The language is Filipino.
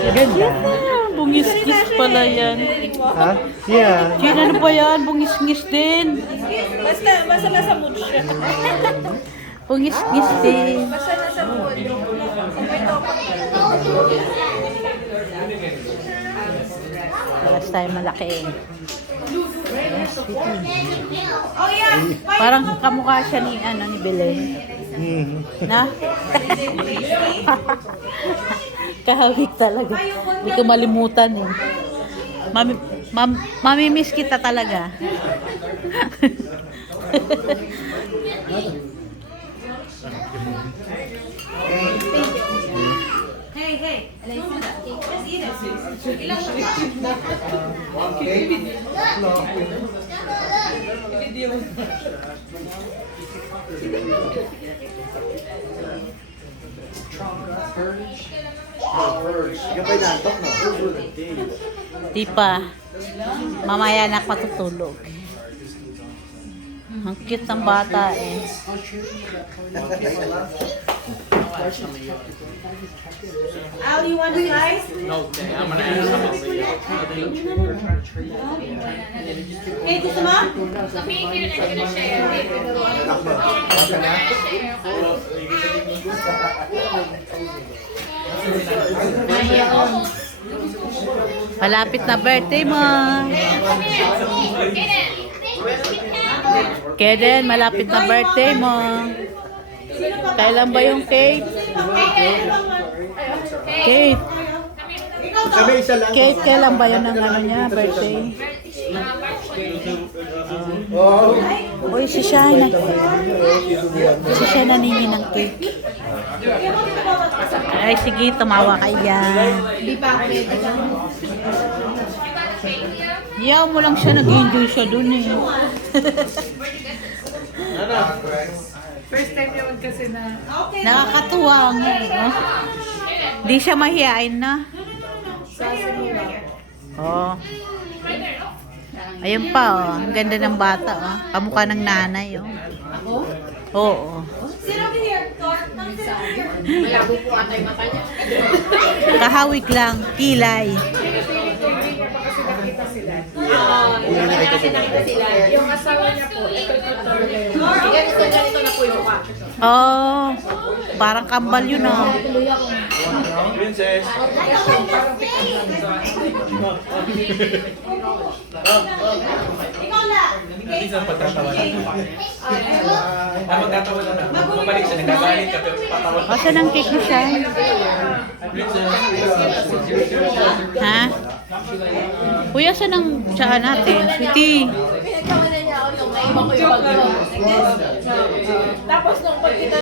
Ganda. Bungis-ngis pala yan. Ha? Yeah. Yan, ano ba yan? Bungis-ngis din. Basta nasa mood siya. Bungis-ngis din. Basta nasa mood. Kung may topak. Paras tayo malaki. Oh yeah! Parang kamukha siya ni, ni Belen. Na? Kahawig talaga. Hindi ko malimutan eh. Mamimiss kita talaga. Hey! Just eat it. Ilang Di pa. Mamaya na ako matutulog. Ang cute ng bata eh. Al, you want a slice? Okay, I'm gonna add some of the Hey, gusto mo? Malapit na birthday mo. Keden, malapit na birthday mo. Kailan ba yung cake? Kate. Kate, kailan ba yun ang niya, birthday? Uy, si Shai nanini ng cake. Ay, sige, tumawa ka yan. Yaw mo lang siya, nag-enjoy siya dun eh. First time naman kasi na... Nakakatuwa nga eh. Oh. Di siya mahihain na. Oh. Ayun pa oh. Ang ganda ng bata oh. Kamukha ng nanay oh. Ako? Oo. Sit over here. Malabo po ata yung mata niya. Kahawig lang, kilay. Nakita sila. Yung asawa niya po, ito. Ganito na po yung mukha. Oh, parang kambal yun oh. princess. Ikaw na! Please ang pagtatawa na. Magtatawa na. Mabalik siya, nagagalit ka pero patawa. Asan ang cake ni Shai? Ha? Kuya, asan ang tsaka natin? Sweetie. Pinagkawalan niya ako yung may iba ko yung pag-iwa. Tapos nung pagkita